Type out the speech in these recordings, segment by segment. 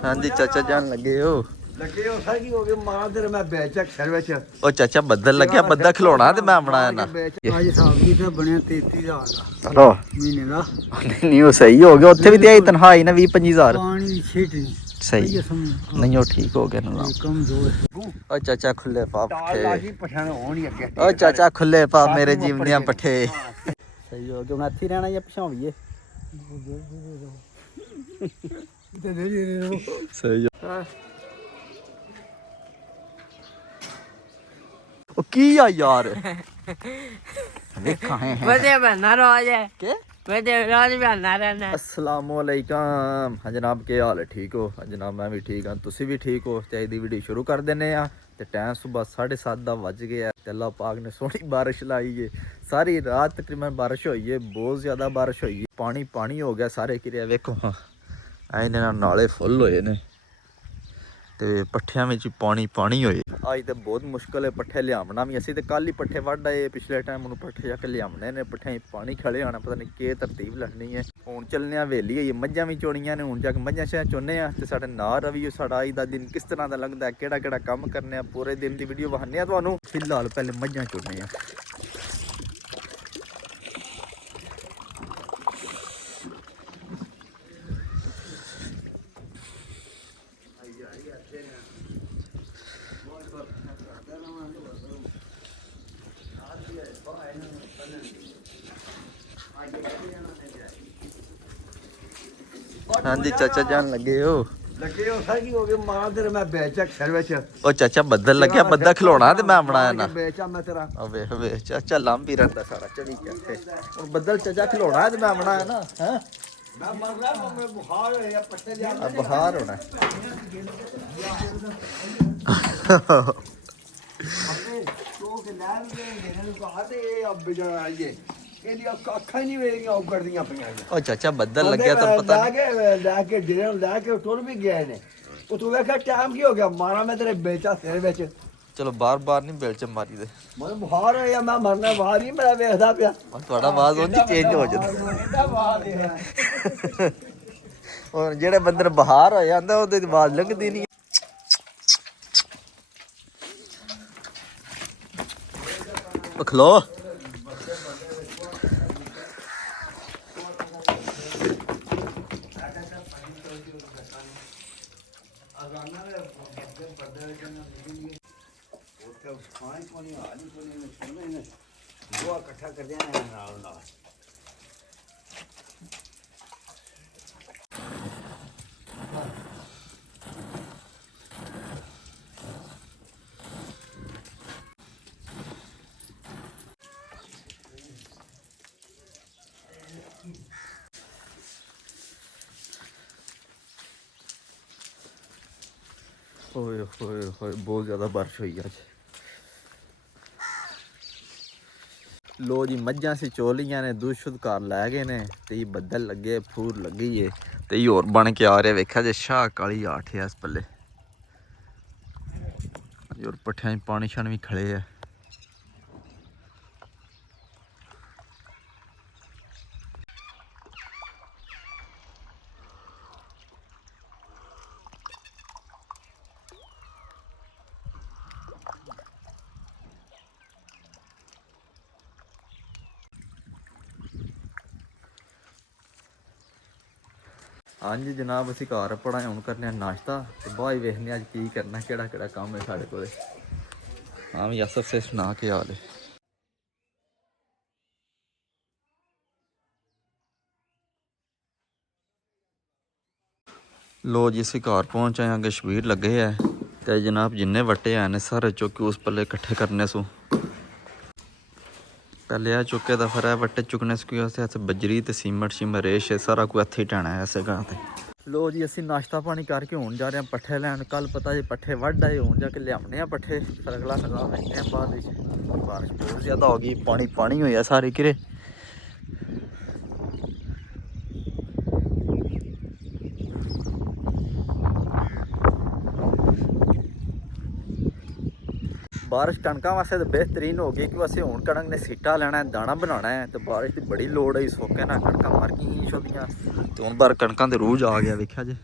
हाँ जी चाचा जान लगे हो ਲੱਗੇ ਉਹ ਸਾਰੀ ਹੋ ਗਏ ਮਾਂ ਤੇਰੇ ਮੈਂ ਵੇਚ ਅਕਸਰ ਵਿੱਚ ਉਹ ਚਾਚਾ ਬੱਦਲ ਲੱਗਿਆ ਬੱਦਾ ਖਿਲਾਉਣਾ ਤੇ ਮੈਂ ਬਣਾਇਆ ਨਾ ਅੱਜ ਸਾਵੀ ਤਾਂ ਬਣਿਆ 33000 ਦਾ ਚਲੋ ਮਹੀਨੇ ਦਾ ਨਹੀਂ ਉਹ ਸਹੀ ਹੋ ਗਿਆ ਉੱਥੇ ਵੀ ਤੇ ਆਈ ਤਨਖਾਹ ਹੀ ਨਾ 20-25,000 ਪਾਣੀ ਛਿਟ ਨਹੀਂ ਸਹੀ ਨਹੀਂ ਉਹ ਠੀਕ ਹੋ ਗਿਆ ਨਾ ਕਮਜ਼ੋਰ ਉਹ ਚਾਚਾ ਖੁੱਲੇ ਪਾਪ ਲਾਗੀ ਪਠਾਣ ਹੋਣੀ ਅੱਗੇ ਉਹ ਚਾਚਾ ਖੁੱਲੇ ਪਾਪ ਮੇਰੇ ਜੀਵਨੀਆਂ ਪੱਠੇ ਸਹੀ ਹੋ ਗਿਆ ਮੈਂ ਇੱਥੇ ਰਹਿਣਾ ਜਾਂ ਪਛਾਵੀਏ ਸਹੀ ਉਹ ਕੀ ਆ ਯਾਰ ਵੇਖਾਂ ਹੈ ਵਧੀਆ ਬਣਾ ਰੋਜ ਹੈ ਕਿ ਵਧੀਆ ਰੋਜ ਬਣਾ ਰਹਿਣਾ अस्सलामुअलैकुम हाँ जनाब क्या हाल है ठीक हो हाँ जनाब मैं भी ठीक हाँ तुसी भी ठीक हो ते अज दी वीडियो शुरू कर देने ते टाइम सुबह 7:30 दा वज गया ते अल्लाह पाक ने सोहनी बारिश लाई है सारी रात तकरीबन बारिश हुई है बहुत ज़्यादा बारिश हुई है पानी पानी हो गया सारे किरिया वेखो हाँ इन्हें नाले फुल होए ने ते पट्ठियां विच पानी पानी होए अज तो बहुत मुश्किल है पट्ठे लियावना भी असीं ते कल ही पट्ठे वड्ड आए पिछले टाइम उन्होंने पट्ठे जाके लियावने ने पट्ठे पानी खड़े आना पता नहीं के तरतीब लगनी है हुण चलने वेली होई मझां भी चोणियां ने हुण जाके मझां शा चोने ते साडे नाल रवि साडा अज दा दिन किस तरह दा लगदा है केड़ा केड़ा काम करने पूरे दिन दी वीडियो वहाने तुहानू फिलहाल पहले मझां चोने हाँ जी चाचा जान लगे हो ਲੱਗੇ ਉਹ ਸਾਰੀ ਹੋ ਗਏ ਮਾਂ ਤੇਰੇ ਮੈਂ ਵੇਚ ਅਕਸਰ ਵਿੱਚ ਉਹ ਚਾਚਾ ਬੱਦਲ ਲੱਗਿਆ ਬੱਦਾ ਖਿਲਾਉਣਾ ਤੇ ਮੈਂ ਬਣਾਇਆ ਨਾ ਵੇਚਾਂ ਮੈਂ ਤੇਰਾ ਆ ਵੇਖ ਵੇਖ ਚਾਚਾ ਲੰਬੀ ਰਹਿੰਦਾ ਸਾਰਾ ਚੜੀ ਗਿਆ ਹੁਣ ਬੱਦਲ ਚਾਚਾ ਖਿਲਾਉਣਾ ਤੇ ਮੈਂ ਬਣਾਇਆ ਨਾ ਹੈ ਮੈਂ ਮਰਨਾ ਮੈਂ ਬੁਖਾਰ ਹੋਇਆ ਪੱਟੇ ਲਿਆ ਆ ਬਹਾਰ ਹੋਣਾ ਤੋ ਕੇ ਲੈ ਦੇ ਇਹਨਾਂ ਨੂੰ ਕਹਾ ਤੇ ਇਹ ਅੱਬ ਜਾ ਆਈਏ ਇਹਦੀਆਂ ਅੱਖਾਂ ਨਹੀਂ ਵੇਖੀਆਂ ਉਗੜਦੀਆਂ ਪਈਆਂ ਨੇ ਉਹ ਚਾਚਾ ਬੱਦਲ ਲੱਗਿਆ ਤਾਂ ਪਤਾ ਲੈ ਕੇ ਡੇਰੇ ਲੈ ਕੇ ਟੁਰ ਵੀ ਗਏ ਨੇ ਉਹ ਤੂੰ ਵੇਖਿਆ ਟਾਈਮ ਕੀ ਹੋ ਗਿਆ ਮਾਰਾ ਮੈਂ ਤੇਰੇ ਬੇਚਾ ਸਿਰ ਵਿੱਚ ਚਲੋ ਬਾਰ ਬਾਰ ਨਹੀਂ ਬਿਲ ਚ ਮਾਰੀ ਦੇ ਮੈਨੂੰ ਬੁਖਾਰ ਹੋਇਆ ਮੈਂ ਮਰਨਾ ਬਾਹਰ ਹੀ ਮੇਰਾ ਵੇਖਦਾ ਪਿਆ ਹੁਣ ਤੁਹਾਡਾ ਆਵਾਜ਼ ਉਹਦੀ ਚੇਂਜ ਹੋ ਜਾਂਦਾ ਇਹਦਾ ਬਾਹਰ ਹੈ ਹੁਣ ਜਿਹੜੇ ਬੰਦਰ ਬਹਾਰ ਹੋ ਜਾਂਦਾ ਉਹਦੀ ਆਵਾਜ਼ ਲੰਘਦੀ ਨਹੀਂ ਖਲੋ ਉਹ ਇਕੱਠਾ ਕਰਦੇ ਨੇ ਨਾਲ ਨਾਲ ਹੋਏ ਹੋਏ ਹੋਏ ਬਹੁਤ ਜ਼ਿਆਦਾ ਬਾਰਿਸ਼ ਹੋਈ ਅੱਜ ਲੋ ਜੀ ਮੱਝਾਂ ਸੀ ਚੋਲੀਆਂ ਨੇ ਦੁੱਧ ਸ਼ੁੱਧ ਕਰ ਲੈ ਗਏ ਨੇ ਤੇ ਬੱਦਲ ਲੱਗੇ ਫੂਰ ਲੱਗੀ ਏ ਤੇ ਹੋਰ ਬਣ ਕੇ ਆ ਰਿਹਾ ਵੇਖਿਆ ਜੇ ਸ਼ਾਹ ਕਾਲੀ ਆਠ ਇਸ ਪੱਲੇ ਹੋਰ ਪੱਠਿਆਂ 'ਚ ਪਾਣੀ ਛਣ ਵੀ ਖੜੇ ਆ हाँ जी जनाब असी घर पढ़ाए हूँ करने नाश्ता तो बाद वेखने अज की करना केड़ा केड़ा काम है साढ़े को हाँ भी असर से सुना के हाल है लो जी असी घर पहुँच आए अगे शबीर लगे है तो जनाब जिन्ने वट्टे आए ने सारे चुके उस पल्ले इकट्ठे करने सू पहले आ चुके तो फिर वट्टे चुकने से बजरी तो सीमट शिमट रेश सारा कुछ इत्थे ही ढाना है इस जगह ते लो जी असी नाश्ता पानी करके हुण जा रहे हैं पट्ठे लैन कल पता जी पट्ठे वड्ड आए हुण जाके लियाने पट्ठे फिर अगला सगा लेने बाद बारिश बहुत ज़्यादा हो गई पानी पानी होया सारे किरे बारिश कणकों वास्ते तो बेहतरीन हो गई क्योंकि असं हूँ कणक ने सीटा लेना है दाना बनाना है तो बारिश की बड़ी लोड़ है सोके ना कणक मर गई छोटियाँ तो हूँ बार कणकों के रूज आ गया वेख्या जे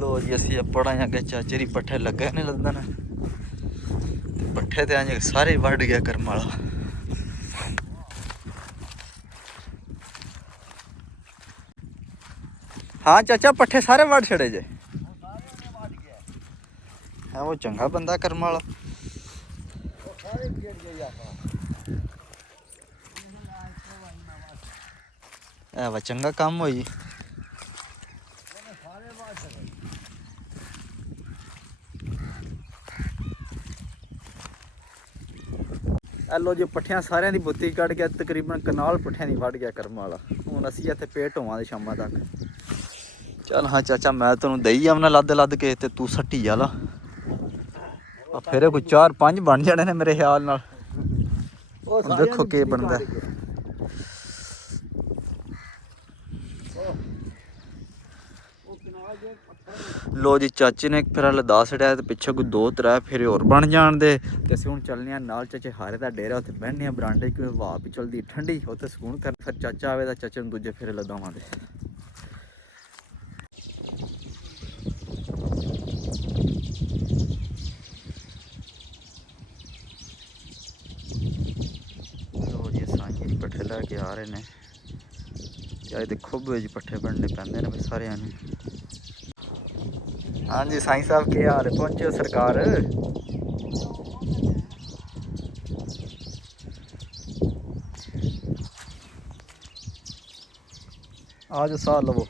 ਲੋ ਜੀ ਅਸੀਂ ਆਪਣਾ ਅੱਗੇ ਚਾਚੇ ਦੀ ਪੱਠੇ ਲੱਗੇ ਨੇ ਲੱਦਣ ਤੇ ਪੱਠੇ ਤੇ ਅੱਜ ਸਾਰੇ ਵੱਢ ਗਿਆ ਕਰਮ ਵਾਲਾ। ਹਾਂ ਚਾਚਾ ਪੱਠੇ ਸਾਰੇ ਵੱਢ ਛੜੇ ਜੇ। ਹੈ ਉਹ ਚੰਗਾ ਬੰਦਾ ਕਰਮ ਵਾਲਾ। ਇਹ ਵਾ ਚੰਗਾ ਕੰਮ ਹੋਈ। ਲੋ ਜੀ ਪੱਠਿਆਂ ਸਾਰਿਆਂ ਦੀ ਬੁੱਤੀ ਕੱਢ ਗਿਆ, ਤਕਰੀਬਨ ਕਨਾਲ ਪੱਠਿਆਂ ਦੀ ਵੱਢ ਗਿਆ ਕਰਮ ਵਾਲਾ। ਹੁਣ ਅਸੀਂ ਇੱਥੇ ਪੇਟ ਹੋਵਾਂਗੇ ਸ਼ਾਮਾਂ ਤੱਕ। ਚੱਲ ਹਾਂ ਚਾਚਾ ਮੈਂ ਤੈਨੂੰ ਦਈ ਆਵਣਾ ਲੱਦ ਕੇ ਤੇ ਤੂੰ ਸੱਟੀ ਜਾ ਲਾ। ਫਿਰ ਕੋਈ 4-5 ਬਣ ਜਾਣੇ ਨੇ ਮੇਰੇ ਖਿਆਲ ਨਾਲ। ਦੇਖੋ ਕੀ ਬਣਦਾ। ਲੋ ਜੀ ਚਾਚੇ ਨੇ ਇੱਕ ਫੇਰਾ ਲਦਾ ਛੜਿਆ ਤੇ ਪਿੱਛੇ ਕੋਈ 2-3 ਫੇਰੇ ਹੋਰ ਬਣ ਜਾਣ ਦੇ ਤੇ ਅਸੀਂ ਹੁਣ ਚੱਲਨੇ ਆ ਨਾਲ ਚਾਚੇ ਹਾਰੇ ਦਾ ਡੇਰਾ। ਉੱਥੇ ਬਹਿਨੇ ਆ ਬਰਾਂਡੇ ਕਿ ਹਵਾ ਵੀ ਚਲਦੀ ਠੰਡੀ, ਉੱਥੇ ਸਕੂਨ ਕਰ। ਫਿਰ ਚਾਚਾ ਆਵੇ ਤਾਂ ਚਾਚੇ ਨੂੰ ਦੂਜੇ ਫੇਰੇ ਲਦਾਵਾਂਗੇ। ਲੋ ਜੀ ਸਾਂਝੀ ਪੱਠੇ ਲੈ ਕੇ ਆ ਰਹੇ ਨੇ ਤੇ ਅੱਜ ਖੁੱਬ ਵਿੱਚ ਪੱਠੇ ਬਣਨੇ ਪੈਂਦੇ ਨੇ ਸਾਰਿਆਂ ਨੂੰ। हाँ जी साईं साहब के हाल पहुंचे सरकार। आज साह लवो।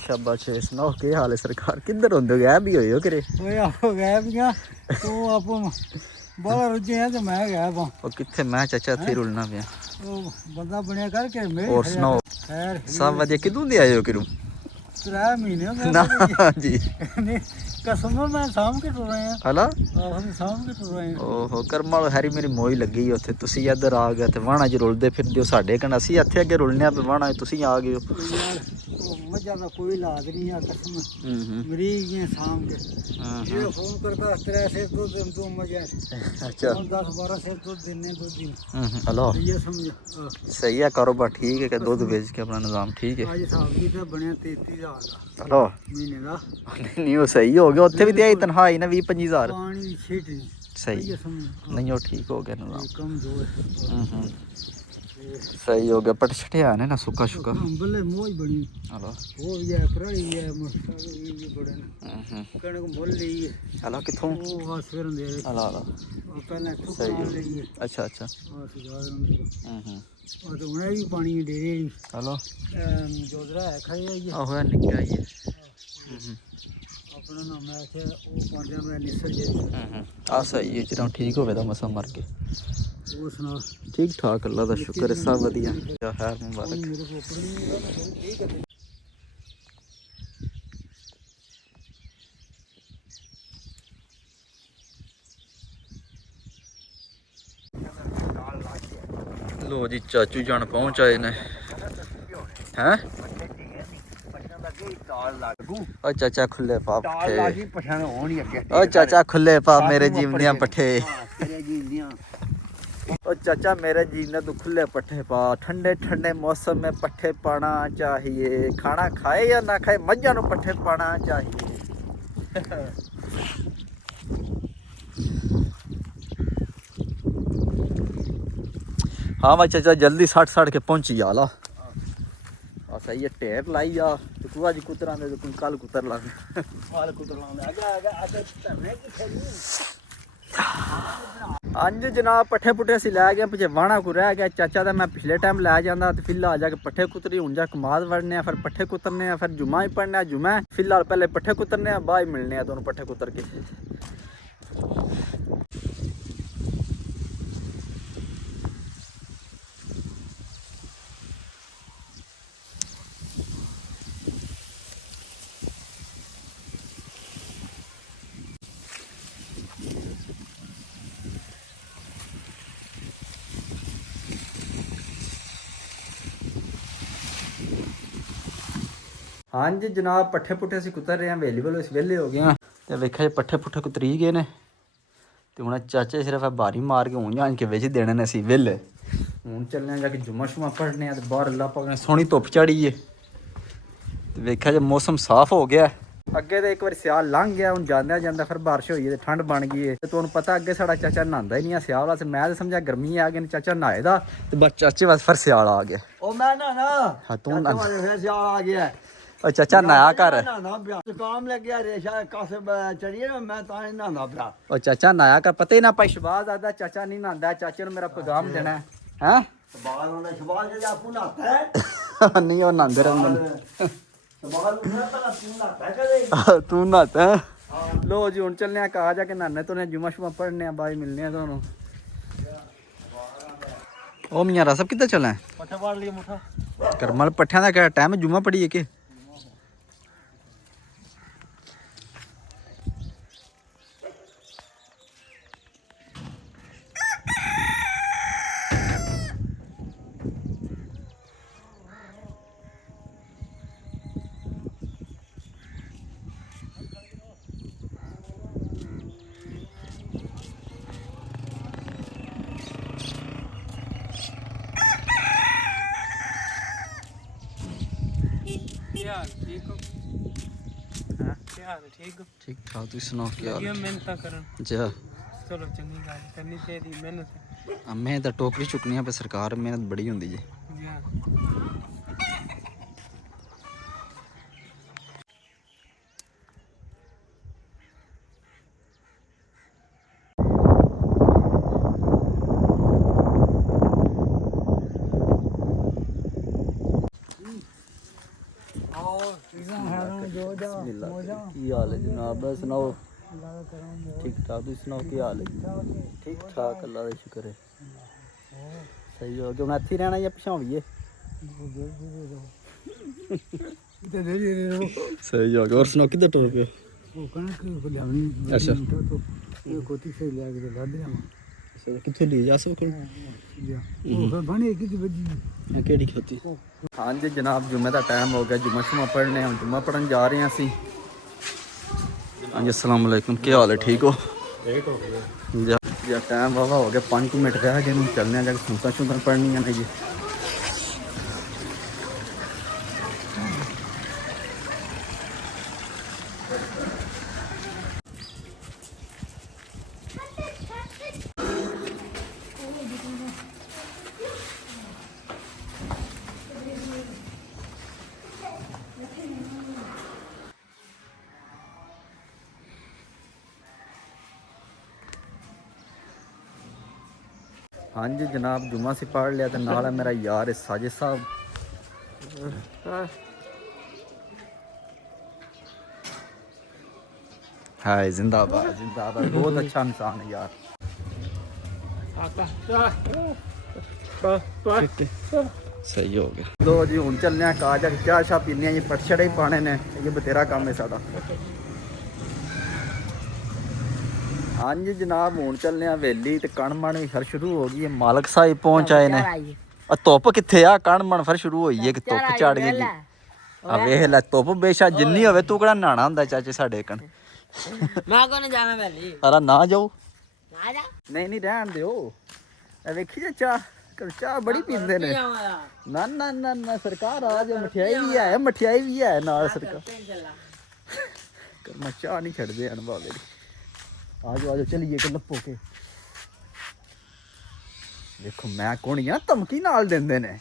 शाबाश सुनाओ के हाल है सरकार? किधर होंदे गैब भी होयो करे? ओए आपो गैब गया तो आपो बड़ा रुझे हैं तो मैं गैब हां। ओ किथे मैं चाचा थे रुलना पिया। ओ बंदा बनया करके मेरे और सुनाओ खैर सब वधिया। किदों दे आए हो किरू? 3 महीने हो गए ना जी कसम मैं शाम के टुर रहे हैं। हला हम शाम के टुर रहे हैं। ओहो करमा हैरी मेरी मोई लगी ਉੱਥੇ ਤੁਸੀਂ ਇੱਧਰ ਆ ਗਏ ਤੇ ਵਾਣਾ 'ਚ ਰੁਲਦੇ ਫਿਰਦੇ ਹੋ ਸਾਡੇ ਕਣ। ਅਸੀਂ ਇੱਥੇ ਅੱਗੇ ਰੁਲਨੇ ਆ ਵਾਣਾ ਤੁਸੀਂ ਆ ਗਏ ਹੋ। मजा का कोई लाग नहीं है कसम मरीज हैं शाम के। ये फोन करता 3 से 2 दिन तो मजा अच्छा 10-12 से 2 दिन ने 2 दिन। हेलो ये समझ सही है कारोबार ठीक है कि दूध बेच के अपना निजाम ठीक है। आज साहब की तो बने 33,000 का हेलो महीने का। नहीं वो सही हो गया उत्थे भी दिहाड़ी तनख्वाह ही ना 20-25 हज़ार पानी छीट सही ये समझ नहीं वो ठीक हो गया निजाम। कम जो है सही हो गया। पट छठे आने ना सुखा शुका अंबले मोज बनी। हेलो वो भी है पराई है मसाले भी बड़े ने कणक मोल ली है। हेलो किथों? वो आसवेरन दे रहे हेलो हेलो और पहले तो सही खा है। ली है। अच्छा अच्छा और सुजारन दे और तो उन्हें भी पानी डेरे हेलो जोदरा है खाई है ये आहो निकल ही है अपना नाम है कि वो पांडे में निसल जे आ सही है चलो ठीक हो गया मसा मर के। वो सुना ठीक ठाक अल्लाह का शुक्र है सब वधिया है मुबारक। मेरे को ऊपर नहीं मिला ठीक है। लो जी चाचू जान पहुंच आए ने हैं। ओ चाचा खुले पा पट्ठे। ओ चाचा खुले पा मेरे जीवनिया पट्ठे। ओ चाचा मेरे जीवने तो खुले पट्ठे पा। ठंडे ठंडे मौसम में पट्ठे पाना चाहिए। खाना खाए या ना खाए मज्जा नु पट्ठे पाना चाहिए। हाँ भाई चाचा जल्दी 60 के पहुंची जा ला। सही है ढेर लाई जा तो तू आज कुतर आंदे तो कल कुतर ला हाल कुतर लांदे आगे धरने की थैली। अंज जनाब पट्ठे पुट्ठे असी लै गए पिछे वाहना को रह गया चाचा दा। मैं पिछले टाइम लै जांदा ते फिलहाल जाके पट्ठे कुतरी हुन जा कमाद वड़ने फिर पट्ठे कुतरने फिर जुम्मा ही पढ़ने जुम्मे फिलहाल पहले पट्ठे कुतरने बाद मिलने दोनों पट्ठे कुतर के। हाँ जी जनाब पट्ठे पुट्ठे असीं कुतर रहे हैं अवेलेबल इस वेले हो गए हैं ते वेखा जे पट्ठे पुट्ठे कुतरी गए ने ਤੇ ਹੁਣ ਚਾਚੇ ਸਿਰਫ ਬਾਰੀ ਮਾਰ ਕੇ ਹੁਣ ਜਾਣ ਕੇ ਵਿੱਚ ਦੇਣੇ ਨੇ ਅਸੀਂ ਵਿਹਲੇ। ਹੁਣ ਚੱਲਣੇ ਆ ਜਾ ਕੇ ਜੁਮਾ ਸ਼ੁਮਾ ਪੜ੍ਹਨੇ ਆ ਤੇ ਬਾਹਰ ਅੱਲਾ ਪਾਕ ਨੇ ਸੋਹਣੀ ਧੁੱਪ ਚੜੀ ਏ ਤੇ ਵੇਖਿਆ ਜੇ ਮੌਸਮ ਸਾਫ਼ ਹੋ ਗਿਆ। ਅੱਗੇ ਤੇ ਇੱਕ ਵਾਰੀ ਸਿਆਲ ਲੰਘ ਗਿਆ, ਹੁਣ ਜਾਂਦਿਆਂ ਜਾਂਦਾ ਫਿਰ ਬਾਰਿਸ਼ ਹੋਈ ਹੈ ਤੇ ਠੰਡ ਬਣ ਗਈ ਏ। ਤੇ ਤੁਹਾਨੂੰ ਪਤਾ ਅੱਗੇ ਸਾਡਾ ਚਾਚਾ ਨਹਾਉਂਦਾ ਹੀ ਨਹੀਂ ਆ ਸਿਆਲ ਵਾਸਤੇ। ਮੈਂ ਤਾਂ ਸਮਝਿਆ ਗਰਮੀ ਆ ਗਈ ਨੇ ਚਾਚਾ ਨਹਾਏ ਦਾ ਤੇ ਬਸ ਚਾਚੇ ਵਾਸਤੇ ਫਿਰ ਸਿਆਲ ਆ ਗਿਆ। ਉਹ ਮੈਂ ਨਾ ਹਾਂ ਤੂੰ ਨਾ ਫਿਰ ਸਿਆਲ ਆ ਗਿਆ। ਉਹ ਚਾਚਾ ਨਹਾਇਆ ਕਰ। ਨਾ ਪਿਆ ਜ਼ੁਕਾਮ ਲੱਗਿਆ ਰੇਸ਼ਾ ਕਸਬ ਚੜੀਏ ਨਾ ਮੈਂ ਤਾਂ ਇਹਨਾਂ ਨਾ ਪਿਆ। ਉਹ ਚਾਚਾ ਨਹਾਇਆ ਕਰ, ਪਤਾ ਹੀ ਨਾ ਭਾਈ ਸ਼ਬਾਜ਼ ਆਦਾ ਚਾਚਾ ਨਹੀਂ ਨਹਾਉਂਦਾ। ਚਾਚੇ ਨੂੰ ਮੇਰਾ ਪੈਗਾਮ ਦੇਣਾ ਹੈ। ਸਵਾਲ ਹੁੰਦਾ ਸਵਾਲ ਜੇ ਆਪੂ ਨਹਾਤਾ ਹੈ ਨਹੀਂ ਉਹ ਨਹਾਉਂਦੇ ਰਹਿੰਦੇ ਸਵਾਲ ਹੁੰਦਾ ਤਾਂ ਤੂੰ ਨਹਾਤਾ ਕਦੇ ਤੂੰ ਨਹਾਤਾ। ਲੋ ਜੀ ਹੁਣ ਚੱਲਨੇ ਆ ਕਹਾ ਜਾ ਕੇ ਨਹਾਨੇ ਤੋਂ ਜੁਮਾ ਸ਼ੁਮਾ ਪੜ੍ਹਨੇ ਆ, ਬਾਈ ਮਿਲਨੇ ਆ ਤੁਹਾਨੂੰ। ਉਹ ਮੀਆਂ ਰਸਬ ਕਿੱਦਾਂ ਚੱਲਾਂ ਪੱਠਾ ਪਾੜ ਲਈ ਮੁੱਠਾ ਕਰਮਲ ਪੱਠਿਆਂ ਦਾ ਕਿਹੜਾ ਟਾਈਮ ਜੁਮਾ ਪੜੀਏ ਕਿ ठीक ठाक तुम सुनाओ क्या हाल मेहनत जा चलो चंगी गल करनी चाहिए मेहनत। मैं तो टोकरी चुकनी पे सरकार मेहनत बड़ी होंगी जी। की हाल है जनाब, सुनाओ ठीक ठाक तुम सुनाओ की हाल है जी? ठीक ठाक अल्लाह का शुक्र है। सही हो गया, मैं इत्थे रहना या पिछाविए? सही हो गया। और सुनाओ किधर टुर पे अच्छा कितने ले जा सको केड़ी खोती। हाँ जी जनाब जुम्मे का टाइम हो गया, जुम्मा शुमा पढ़ने हम जुम्मा पढ़न जा रहे हैं असी। हाँ जी अस्सलाम वालेकुम, क्या हाल है? ठीक हो? टाइम वावा हो गया, 5 मिनट रह गए, चलने जाकर सूता शूता पढ़नी है जी। हाँ जी जनाब जुम्मा से पढ़ लिया तो नाल है मेरा यार साजिद साहब। हाय जिंदाबाद जिंदाबाद, बहुत अच्छा इंसान है यार। सही हो गया। लो जी हूँ चलने कहा जा चाह शाह पीने जी, पटछड़े ही पाने ने, ये बतेरा काम है साड़ा। हाँ जी जनाब हूँ चलने हवेली तो कण मन भी फिर शुरू हो गई है। मालक साहिब पहुंच आए ने। धुप कित्थे आ, कण मन फिर शुरू होई है कि धुप चढ़ गई। वेख लै धुप बेशक जिन्नी होवे, तू केड़ा नहाना हुंदा चाचे साडे कण। मैं कोने जाना हवेली? अरे ना जाओ, ना जा नहीं नहीं रहन दियो। वेखी जे चाह बड़ी पींदे ने। ना ना ना ना सरकार आज मठियाई भी है नाल सरकार। कर्मा चाह नहीं छड्डदे हन बाबे दी। आजो आजो चलिए कि लप्पो के। देखो मैं कौन आ, धमकी नाल देंदे ने।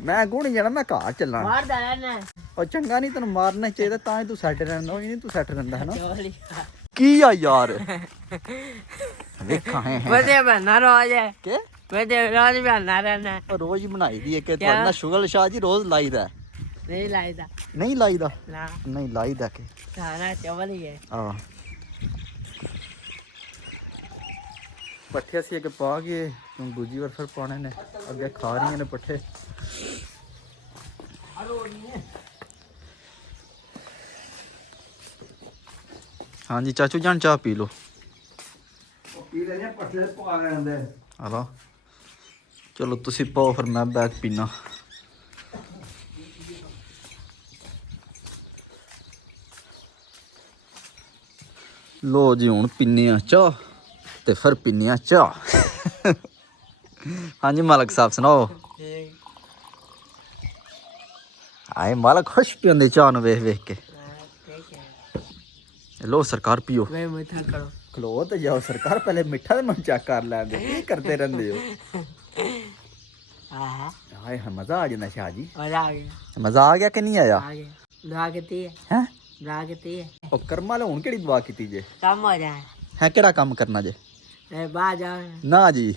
मैं कौन जाना, मैं घर चलना। मार दे रहना और चंगा नहीं तेन मारना चाहिए तां ही तू सैट रहंदा, नहीं तू सैट रहंदा है ना। की आ यार देखा है बदे बनना रोज है के बदे रोज बनना रहना। रोज ही बनाई दी है कि तुहाडा शुगल शाह जी रोज लाईदा नहीं लाईदा? नहीं लाईदा ना नहीं लाईदा के खाना चावल ही है। हां पट्ठे असी अगे पा गए, हम दूजी बार फिर पाने ने। अगे खा रही ने पट्ठे। हाँ जी चाचू जान चाह पी लो। ਪੀ ਲੈਣੇ ਪੱਠੇ ਪਾ ਲੈਂਦੇ। हाला चलो तुसी पाओ फिर मैं बैग पीना। ਲੋ ਜੀ ਹੁਣ ਪੀਨੇ ਆ ਚਾਹ ਤੇ ਫਿਰ ਪੀਨੇ ਆ ਚਾਹ। ਹਾਂਜੀ ਮਾਲਕ ਸਾਹਿਬ ਸੁਣਾਓ। ਠੀਕ ਆਏ ਮਾਲਕ ਖੁਸ਼ ਪੀਂਦੇ ਚਾਹ ਨੂੰ ਵੇਖ ਵੇਖ ਕੇ। ਠੀਕ ਹੈ ਲੋ ਸਰਕਾਰ ਪੀਓ। ਮੈਂ ਮਿੱਠਾ ਕਰੋ ਖਲੋ ਤੇ ਜਾਓ ਸਰਕਾਰ, ਪਹਿਲੇ ਮਿੱਠਾ ਤੇ ਮਨ ਚੈੱਕ ਕਰ ਲੈਂਦੇ, ਕੀ ਕਰਦੇ ਰਹਿੰਦੇ ਹੋ। ਆਹਾ ਹਾਏ ਹਾਂ ਮਜ਼ਾ ਆ ਜਾਂਦਾ ਸ਼ਾਹ ਜੀ। ਮਜ਼ਾ ਆ ਗਿਆ ਮਜ਼ਾ ਆ ਗਿਆ ਕਿ ਨਹੀਂ ਆਇਆ ਆ ਗਿਆ ਦੁਆ ਕੀਤੀ ਹੈ ਹੈ? ਦੁਆ ਕੀਤੀ ਹੈ ਉਹ ਕਰਮਾਂ ਵਾਲੇ ਹੁਣ ਕਿਹੜੀ ਦੁਆ ਕੀਤੀ ਜੇ? ਕੰਮ ਹੋ ਜਾਏ ਹੈ ਕਿਹੜਾ ਕੰਮ ਕਰਨਾ ਜੇ? ਬਾਹਰ ਜਾਓ ਨਾ ਜੀ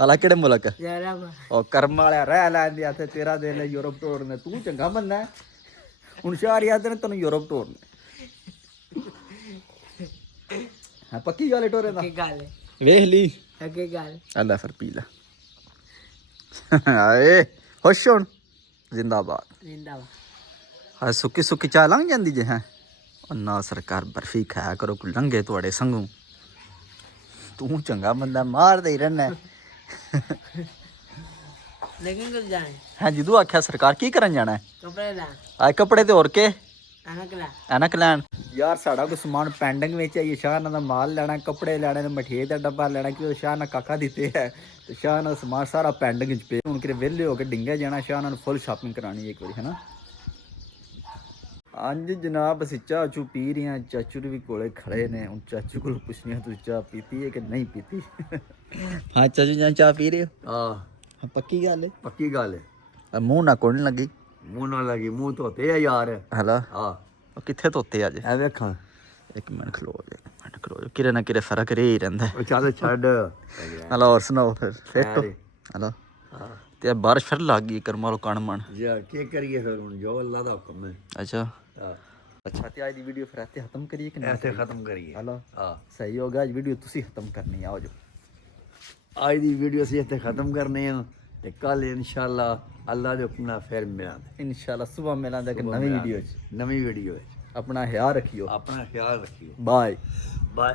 ਹਾਲਾ ਕਿਹੜੇ ਮੁਲਕ? ਜਰਾ ਉਹ ਕਰਮ ਵਾਲਿਆ ਰਹਿ ਲੈਂਦੇ ਆ ਤੇ ਤੇਰਾ ਦਿਲ ਹੈ ਯੂਰਪ ਟੋਰਨੇ, ਤੂੰ ਚੰਗਾ ਬੰਦਾ ਹੈ। ਹੁਣ ਸ਼ਾਹਰੀਆ ਨੇ ਤੈਨੂੰ ਯੂਰਪ ਟੋਰਨੇ। ਹਾਂ ਪੱਕੀ ਗੱਲ ਹੈ ਟੋਰੇ ਦਾ। ਕੀ ਗੱਲ ਹੈ ਵੇਖ ਲਈ ਅੱਗੇ ਗੱਲ ਅੱਲਾ ਫਿਰ ਪੀ ਲੈ। ਆਏ ਖੁਸ਼ ਹੁਣ ਜ਼ਿੰਦਾਬਾਦ। ਜ਼ਿੰਦਾਬਾਦ ਹਾਂ ਸੁੱਕੀ ਸੁੱਕੀ ਚਾਹ ਲੰਘ ਜਾਂਦੀ ਜੇ ਹੈ। ਉਹ ਨਾ ਸਰਕਾਰ ਬਰਫੀ ਖਾਇਆ ਕਰੋ, ਕੋਈ ਲੰਘੇ ਤੁਹਾਡੇ ਸੰਗੂ। ਤੂੰ ਚੰਗਾ ਬੰਦਾ ਮਾਰਦਾ ਹੀ ਰਹਿਣਾ। ਲੇਕਿਨ ਕੁਝ ਜਾਣੇ ਹਾਂ ਜਦੋਂ ਆਖਿਆ ਸਰਕਾਰ ਕੀ ਕਰਨ ਜਾਣਾ ਹੈ? ਕੱਪੜੇ ਲਾ ਆਏ ਕੱਪੜੇ ਤੇ ਹੋਰ ਕੇ ਅਨਕ ਲਾ ਐਨਕ ਲੈਣ। ਯਾਰ ਸਾਡਾ ਕੋਈ ਸਮਾਨ ਪੈਂਡਿੰਗ ਵਿੱਚ ਹੈ, ਸ਼ਾਹ ਨਾਲ ਦਾ ਮਾਲ ਲੈਣਾ, ਕੱਪੜੇ ਲੈਣੇ ਨੇ, ਮਠੀਏ ਦਾ ਡੱਬਾ ਲੈਣਾ, ਕਿ ਸ਼ਾਹ ਨਾਲ ਕਾਕਾ ਦਿੱਤੇ ਹੈ ਤੇ ਸ਼ਾਹ ਨਾਲ ਸਮਾਨ ਸਾਰਾ ਪੈਂਡਿੰਗ ਵਿੱਚ ਪਏ। ਹੁਣ ਕਿਤੇ ਵਿਹਲੇ ਹੋ ਕੇ ਡਿੰਗੇ ਜਾਣਾ, ਸ਼ਾਹ ਨਾਲ ਫੁੱਲ ਸ਼ਾਪਿੰਗ ਕਰਾਣੀ ਇੱਕ ਵਾਰੀ ਹੈ ਨਾ। ਹਾਂਜੀ ਜਨਾਬ ਅਸੀਂ ਚਾਹ ਚੂ ਪੀ ਰਹੇ ਹਾਂ, ਚਾਚੂ ਦੇ ਵੀ ਕੋਲੇ ਖੜੇ ਨੇ। ਹੁਣ ਚਾਚੂ ਕੋਲ ਪੁੱਛਣੀ ਤੁਸੀਂ ਚਾਹ ਪੀਤੀ ਹੈ ਕਿ ਨਹੀਂ ਪੀਤੀ। ਹਾਂ ਚਾਚੂ ਜੀ ਚਾਹ ਪੀ ਰਹੇ ਹੋ? ਹਾਂ ਪੱਕੀ ਗੱਲ ਹੈ? ਪੱਕੀ ਗੱਲ ਹੈ। ਮੂੰਹ ਨਾ ਕੋਣ ਲੱਗੀ? ਮੂੰਹ ਨਾਲ ਲੱਗੀ, ਮੂੰਹ ਧੋਤੇ ਆ ਯਾਰ। ਹਲਾ ਹਾਂ ਉਹ ਕਿੱਥੇ ਧੋਤੇ ਅੱਜ? ਐ ਵੇਖਾਂ। ਇੱਕ ਮਿੰਟ ਖਲੋ ਜਾ, ਮਿੰਟ ਖਲੋ ਜਾ, ਕਿਰੇ ਨਾ ਕਿਰੇ ਫਰਕ ਰਹਿ ਹੀ ਰਹਿੰਦਾ। ਉਹ ਚੱਲ ਛੱਡ। ਹਲਾ ਹੋਰ ਸੁਣਾਓ ਫਿਰ ਤੋਂ ਹਲਾ ਹਾਂ ਤੇ ਬਾਰਿਸ਼ ਫਿਰ ਲੱਗ ਗਈ ਕਰਮਾਂ ਲੋ ਕਣ ਮਣ। ਯਾਰ ਕੀ ਕਰੀਏ ਫਿਰ, ਹੁਣ ਜੋ ਅੱਲਾ ਦਾ ਹੁਕਮ ਹੈ। ਅੱਛਾ ਹਾਂ ਅੱਛਾ ਤੇ ਅੱਜ ਦੀ ਵੀਡੀਓ ਫਿਰ ਇੱਥੇ ਖਤਮ ਕਰੀਏ ਕਿ ਨਾ? ਐਸੇ ਖਤਮ ਕਰੀਏ। ਹਲਾ ਹਾਂ ਸਹੀ ਹੋ ਗਿਆ, ਅੱਜ ਵੀਡੀਓ ਤੁਸੀਂ ਖਤਮ ਕਰਨੀ ਆਓ ਜੋ। ਅੱਜ ਦੀ ਵੀਡੀਓ ਅਸੀਂ ਇੱਥੇ ਖਤਮ ਕਰਨੇ ਆ ਤੇ ਕੱਲ ਇਨਸ਼ਾਅੱਲਾ ਅੱਲਾ ਦੇ ਹੁਕਮ ਨਾਲ ਫਿਰ ਮਿਲਾਂਗੇ। ਇਨਸ਼ਾਅੱਲਾ ਸਵੇਰ ਮਿਲਾਂਗੇ ਇੱਕ ਨਵੀਂ ਵੀਡੀਓ 'ਚ। ਨਵੀਂ ਵੀਡੀਓ ਹੈ। ਆਪਣਾ ਖਿਆਲ ਰੱਖਿਓ। ਆਪਣਾ ਖਿਆਲ ਰੱਖਿਓ। ਬਾਏ। ਬਾਏ।